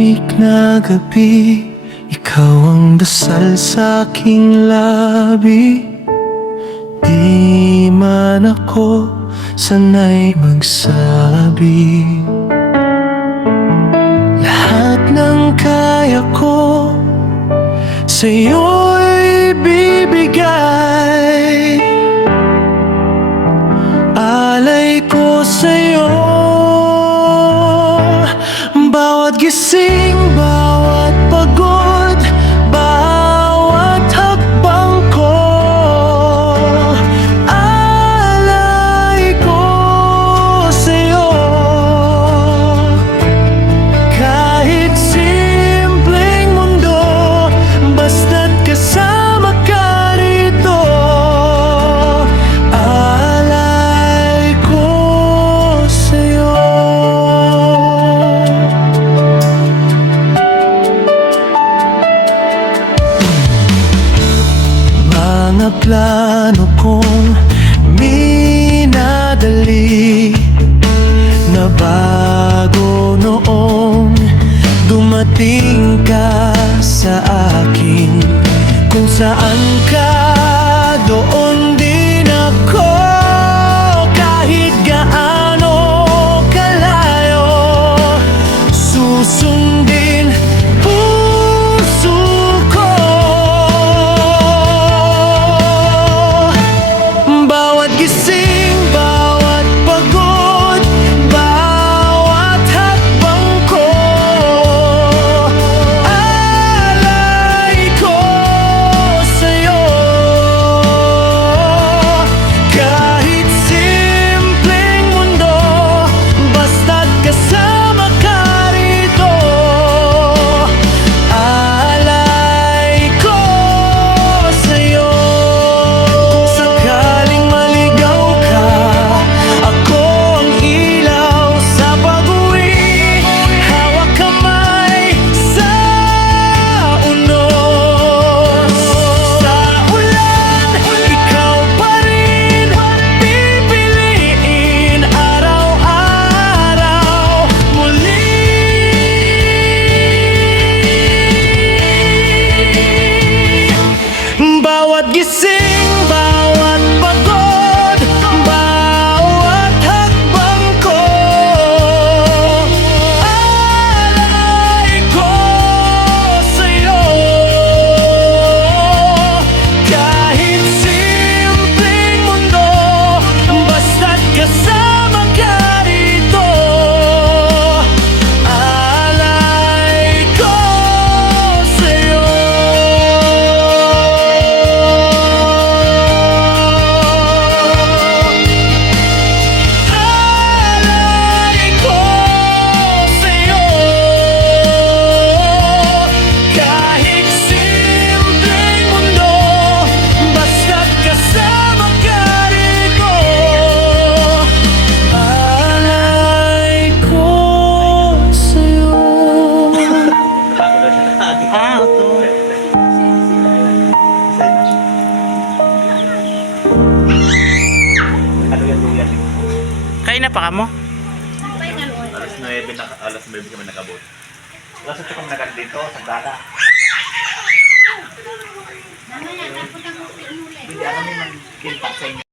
tahimik na gabi, ikaw ang dasal sa aking labi. Di man ako sanay magsabi, lahat ng kaya ko sa'yo'y bibigay. Alay ko sa'yo, bawat gising, bawat pagod, bawat hakbang ko. Alay ko sa'yo, kahit simpleng mundo, basta't kasama ka rito. Alay ko sa'yo. Mga plano kong minadali, na bago noong dumating ka sa akin. Kung saan ka, doon din ako. Kahit gaano kalayo, susundin puso ko. Bawat gising, bawat pagod, bawat hakbang ko. Alay ko sa'yo, kahit simpleng mundo, basta't kasama ka rito. Alay ko sa'yo. Sakaling maligaw ka, ako ang ilaw sa pag-uwi. Hawak kamay sa unos. Sa ulan, ikaw pa rin pipiliin araw-araw muli. Bawat gising, bawat pagod, bawat hakbang ko. Alay ko sa'yo, kahit simpleng mundo, basta't kasama ka rito. Alay ko sa'yo. Alay ko sa'yo, kahit simpleng mundo, basta't kasama ka rito. Alay ko sa'yo. Kain na pa ka mo? Alas 9 kami nakabot. Alas 8 kami nakandito sa Dada. Hindi ako naman kinta sa inyo.